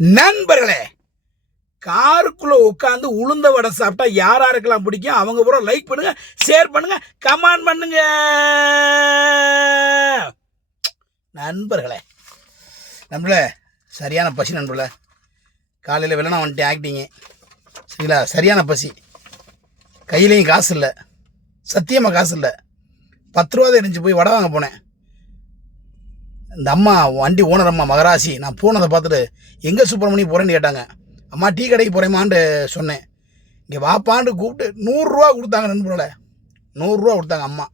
நண்பர்களே, காருக்குள்ளே உட்காந்து உளுந்த வடை சாப்பிட்டா யாராருக்கெல்லாம் பிடிக்கும் அவங்க பூரா லைக் பண்ணுங்க, ஷேர் பண்ணுங்க, கமெண்ட் பண்ணுங்க. நண்பர்களே சரியான பசி நண்பர்களே. காலையில் வெள்ளனா வந்துட்டேன் ஆக்டிங்கு, சரிங்களா? சரியான பசி, கையிலையும் காசு இல்லை, சத்தியமாக காசு இல்லை. 10 ரூபா தான் இருந்துச்சு. போய் வடை வாங்க போனேன். இந்த அம்மா வண்டி ஓனர் அம்மா மகராசி, நான் போனதை பார்த்துட்டு எங்கே சுப்பிரமணியம் போகிறேன்னு கேட்டாங்க. அம்மா டீ கடைக்கு போகிறேம்மான்னு சொன்னேன். இங்கே வாப்பான்னு கூப்பிட்டு 100 ரூபா கொடுத்தாங்க நண்பர்களே. 100 ரூபா கொடுத்தாங்க அம்மா.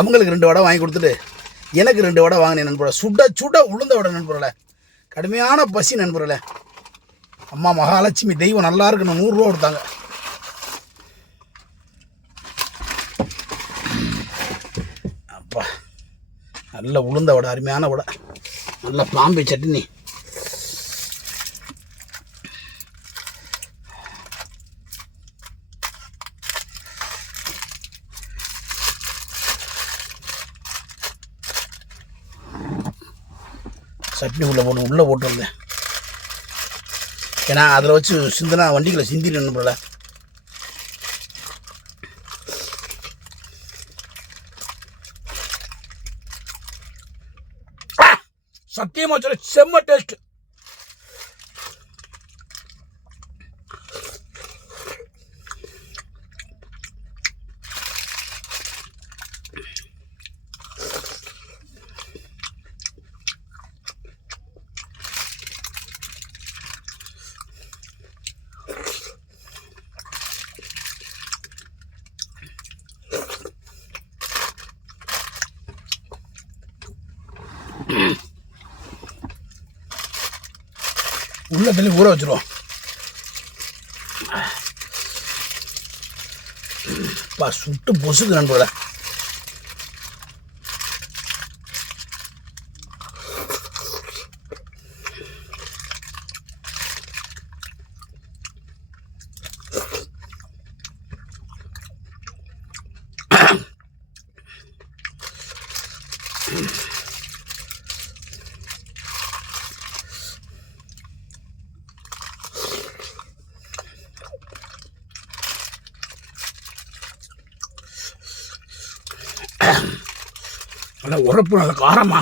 அவங்களுக்கு 2 வடை வாங்கி கொடுத்துட்டு எனக்கு 2 வடை வாங்கினேன் நண்பர்களே. சுட உளுந்த வடை நண்பர்களே. கடுமையான பசி நண்பர்களே. அம்மா மகாலட்சுமி தெய்வம் நல்லா இருக்குன்னு 100 ரூபா கொடுத்தாங்க. அப்பா, நல்ல உளுந்த வடை, அருமையான வடை, நல்ல பாம்பே சட்னி. சட்னி உள்ளே போட்டுருந்தேன். ஏன்னா அதில் வச்சு சிந்தினா வண்டிகளை சிந்திடணும் போல. சத்தியமாக சொல்ல செம்ம டேஸ்ட். உள்ள தள்ளி ஊற வச்சிருவோம். சுட்டு பொசுக்கு நண்பர்களே. நல்லா உரப்பு, நல்லா காரமா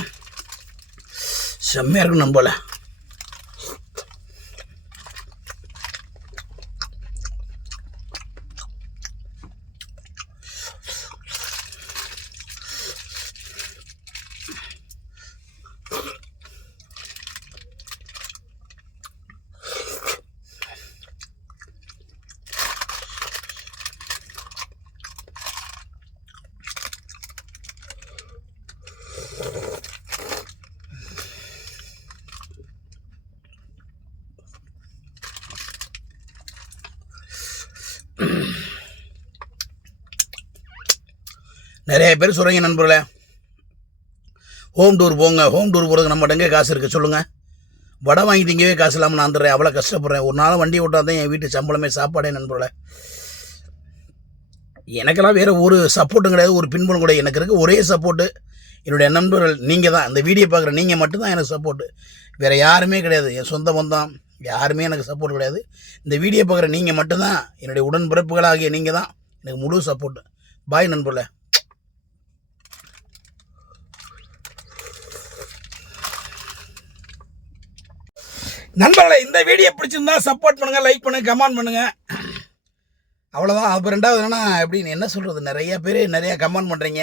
செம்மையாக இருக்கும் நம்பல. நிறைய பேர் சொல்கிறீங்க நண்பர்களே, ஹோம் டூர் போங்க. ஹோம் டூர் போகிறதுக்கு நம்மகிட்ட எங்கே காசு இருக்குது சொல்லுங்கள்? வடை வாங்கி திங்கவே காசு இல்லாமல் நான் வந்துடுறேன், அவ்வளோ கஷ்டப்படுறேன். ஒரு நாள் வண்டி ஓட்டாதான் என் வீட்டு சம்பளமே சாப்பாடே நண்பர்களே. எனக்கெல்லாம் வேறு ஒரு சப்போர்ட்டும் கிடையாது, ஒரு பின்புலம் கூட. எனக்கு இருக்க ஒரே சப்போர்ட்டு என்னுடைய நண்பர்கள் நீங்கள் தான். இந்த வீடியோ பார்க்குற நீங்கள் மட்டும்தான் எனக்கு சப்போர்ட்டு, வேறு யாருமே கிடையாது. என் சொந்த பந்தம் யாருமே எனக்கு சப்போர்ட் கிடையாது. இந்த வீடியோ பார்க்குற நீங்கள் மட்டும்தான், என்னுடைய உடன்பிறப்புகளாகிய நீங்கள் தான் எனக்கு முழு சப்போர்ட்டு. பாய் நண்பர்களே. நண்பர்களே, இந்த வீடியோ பிடிச்சிருந்தா சப்போர்ட் பண்ணுங்கள், லைக் பண்ணுங்கள், கமெண்ட் பண்ணுங்கள். அவ்வளோதான். அப்போ 2வது என்னன்னா, எப்படின்னு என்ன சொல்கிறது, நிறையா பேர் நிறையா கமெண்ட் பண்ணுறீங்க,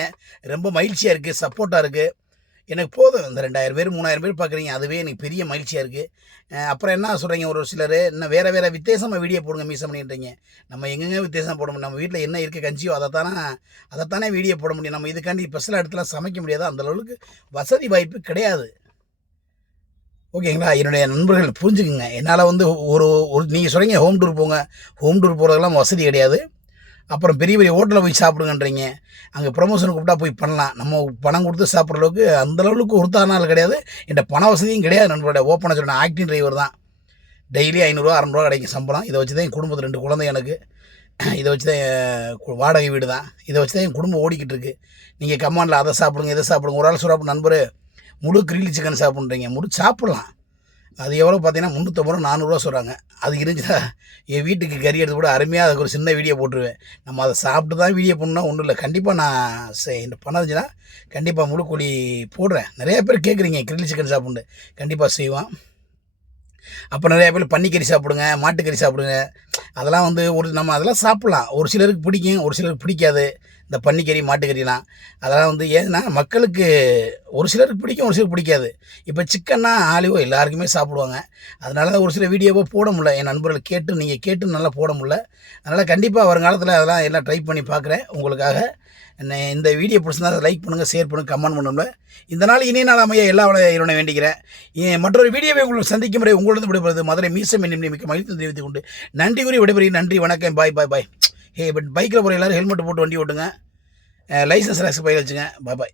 ரொம்ப மகிழ்ச்சியாக இருக்குது, சப்போர்ட்டாக இருக்குது. எனக்கு போதும் இந்த 2000 பேர் 3000 பேர் பார்க்குறீங்க, அதுவே எனக்கு பெரிய மகிழ்ச்சியாக இருக்குது. அப்புறம் என்ன சொல்கிறீங்க, ஒரு சிலர் இன்னும் வேறு வித்தியாசமாக வீடியோ போடுங்க மீச பண்ணிட்டுறீங்க. நம்ம எங்கெங்கே வித்தியாசம் போட முடியும்? நம்ம வீட்டில் என்ன இருக்குது கஞ்சியோ அதைத்தானே வீடியோ போட முடியும். நம்ம இதுக்காண்டி ஸ்பெஷலாக இடத்துல சமைக்க முடியாது, அந்தளவுக்கு வசதி வாய்ப்பு கிடையாது. ஓகேங்களா? என்னுடைய நண்பர்கள் புரிஞ்சுக்குங்க. என்னால் ஒரு நீங்கள் சொல்கிறீங்க ஹோம் டூர் போங்க, ஹோம் டூர் போகிறதுக்கெல்லாம் வசதி கிடையாது. அப்புறம் பெரிய பெரிய ஹோட்டலில் போய் சாப்பிடுங்கன்றீங்க, அங்கே ப்ரொமோஷன் கூப்பிட்டா போய் பண்ணலாம். நம்ம பணம் கொடுத்து சாப்பிட்ற அளவுக்கு அந்தளவுக்கு ஒருத்தானால் கிடையாது, என்கிட்ட பண வசதியும் கிடையாது நண்பர்களோட. ஓப்பனாக சொல்கிறேன், ஆக்டிங் டிரைவர் தான். டெய்லி 500 600 கிடைக்கும் சம்பளம். இதை வச்சு தான் என் குடும்பத்தில் 2 குழந்தை எனக்கு. இதை வச்சு தான் வாடகை வீடு தான். இதை வச்சு தான் என் குடும்பம் ஓடிக்கிட்டு இருக்குது. நீங்கள் கமாண்டில் அதை சாப்பிடுங்க இதை சாப்பிடுங்க. ஒரு ஆள் சொல்கிறாப்பு, நண்பர் முழு கிரில் சிக்கன் சாப்பிட்றீங்க, சாப்பிட்லாம். அது எவ்வளோ பார்த்தீங்கன்னா 350 ரூபா 400 சொல்கிறாங்க. அது இருந்துச்சுன்னா என் வீட்டுக்கு கறி எடுத்து கூட அருமையாக அதுக்கு ஒரு சின்ன வீடியோ போட்டுருவேன். நம்ம அதை சாப்பிட்டு தான் வீடியோ பண்ணணும்னா ஒன்றும் இல்லை. கண்டிப்பாக நான் இந்த பணம் இருந்துச்சுன்னா கண்டிப்பாக முழு கோழி போடுறேன். நிறையா பேர் கேட்குறீங்க கிரில் சிக்கன் சாப்பிட்ணுன்னு, கண்டிப்பாக செய்வோம். அப்போ நிறையா பேர் பன்னிக்கறி சாப்பிடுங்க, மாட்டுக்கறி சாப்பிடுங்க. அதெல்லாம் வந்து நம்ம அதெல்லாம் சாப்பிட்லாம். ஒரு சிலருக்கு பிடிக்கும், ஒரு சிலருக்கு பிடிக்காது. இந்த பன்னிக்கறி, மாட்டுக்கறிலாம் அதெல்லாம் வந்து ஏன்னா மக்களுக்கு ஒரு சிலருக்கு பிடிக்கும், ஒரு சிலருக்கு பிடிக்காது. இப்போ சிக்கன்னா ஆலிவோ எல்லாருக்குமே சாப்பிடுவாங்க. அதனால தான் ஒரு சில வீடியோவை போட முடியல. என் நண்பர்கள் கேட்டு நீங்கள் கேட்டு நல்லா போட முடியல. அதனால் கண்டிப்பாக வருங்காலத்தில் அதெல்லாம் எல்லாம் ட்ரை பண்ணி பார்க்குறேன் உங்களுக்காக. இந்த வீடியோ பிடிச்சிருந்தா லைக் பண்ணுங்கள், ஷேர் பண்ணுங்கள், கமெண்ட் பண்ணுங்க. இந்த நாள் இனிய நாள் அமைய எல்லா இறைவனை வேண்டிக்கிறேன். மற்றொரு வீடியோவை உங்களுக்கு சந்திக்கும் முறை உங்களது விடைபெறுவது மதுரை மீசம் என்னும் மிக்க மகிழ்ச்சி தெரிவித்துக் கொண்டு நன்றி கூறி விடைபெறுகிறேன். நன்றி, வணக்கம், பாய் பாய் பாய். பட் பைக்கில் போகிற எல்லோரும் ஹெல்மெட் போட்டு வண்டி ஓட்டுங்க. லைசன்ஸ் பையில் வச்சுங்க. பாய் பாய்.